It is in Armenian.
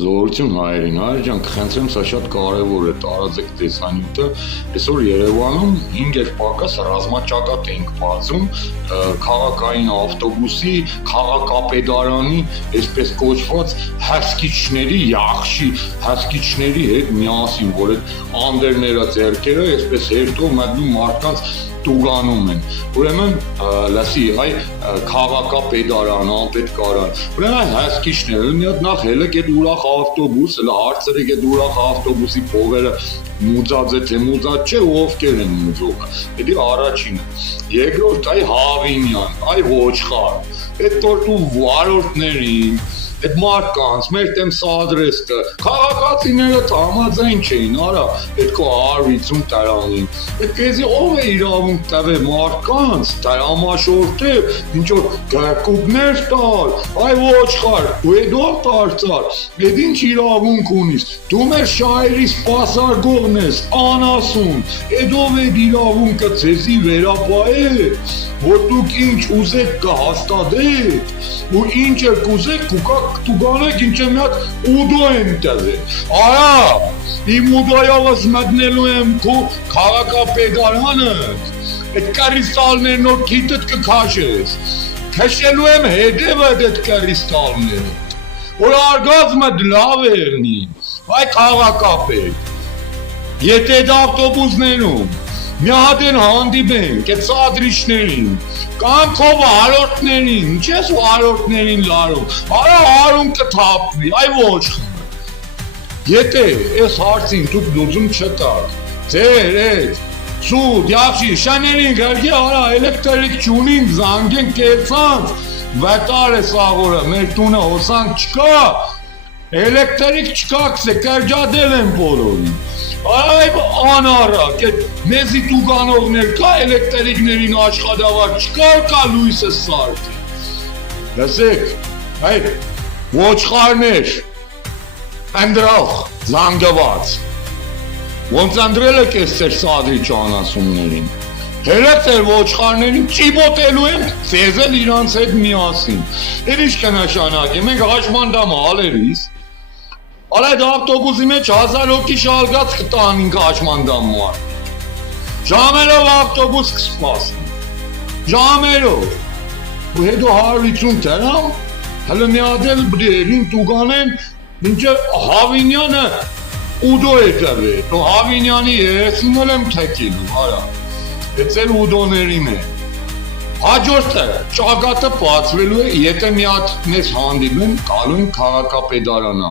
Զորություն հայերին, հայեր ջան, կխնդրեմ, սա շատ կարևոր է, տարածեք տեսանյութը։ Այսօր Երևանում 5 պակաս ռազմաճակատ ենք բացում քաղաքային ավտոբուսի, քաղաքապետարանի, այսպես կոչված հսկիչների, յախշի հսկիչների հետ միասին, որ այդ անդերները ձեռքերը այսպես հերթով մտնում մարդկանց տուգանում են։ Ուրեմն, լսի, այ քաղաքապետարան, անպետկարան։ Ուրեմն հսկիչները մի հատ նախ հելեք այդ ուրախ ավտոբուս, հələ հարցրեք այդ ուրախ ավտոբուսի փողերը մուծած է թե մուծած չէ, ովքեր են մուծողը։ Դա առաջինը։ Երկրորդ, այ Հավինյան, այ Ոչխար։ Այդ տորտու վարորդներին այդ մարդկանց, մեր դեմ սադրեստը, քաղաքացիները համաձայն չէին, արա, այդ քո 150 տարանին։ Այդ քեզի ով է իրավունք տվել մարդկանց, դրամաշորտել, ինչ որ գարկուկներ տալ, այ ոչխար, դու էդ ով դարձար, այդ ինչ իրավունք ունիս, դու մեր շահերի սպասարկողն ես, անասուն, այդ ով է իրավունքը ձեզի վերապահել, որ դուք ինչ ուզեք կհաստատեք, ու ինչ եք ուզեք կուկանեք ինչ մի հատ ուդո եմ տվել։ Արա, իմ ուդոյովս մտնելու եմ քո քաղաքապետարանը, այդ կրիստալներն որ քիթդ կքաշես, քշելու եմ հետևը այդ կրիստալները, որ արգազմը լավ է եղնի, այ քաղաքապետ, եթե այդ ավտոբուսներում մի հատ են հանդիպենք այդ սադրիչներին, կամ քո վարորդներին, ինչ ես վարորդներին լարում, արա հարում կթափվի, այ ոչխար։ Եթե այս հարցին դուք լուծում չտաք, ձեր այդ սուտ, յախշի, շաներին գարգի, արա էլեկտրիկ չունին, զանգեն կեցանց, վետար է սաղորը, մեր տունը հոսանք չկա, էլեկտրիկ չկա, կսե կրջադել են բոլորին։ Այ անառակ, մեզի տուգանողներ կա, էլեկտրիկներին աշխատավար չկա, կա լույսը սարքի։ Լսեք, այ ոչխարներ, ընդրող, զանգված, ոնց ընդրել եք ես ծեր սադրիչ անասուններին, հելեք ծեր ոչխարներին ճիբոտելու են, ծեզել իրանց հետ միասին։ Էր ինչ կնշանակ է, մենք հաշմանդամ հալերիս, Ալա այդ ավտոբուսի մեջ 1000 հոգի շալգած կտանինք հաշմանդամուար։ Ժամերով ավտոբուս կսպասին, ժամերով, ու հետո 150 դրամ, հələ մի հատ էլ բրերին տուգանեն, մինչև Հավինյանը ուդո է տվել, ու Հավինյանի երեսին էլ եմ թեքիլու, արա, այդ ծեր ուդոներին է։ Հաջորդը ճակատը բացվելու է, եթե մի հատ մեզ հանդիպեն, գալու են քաղաքապետարանը։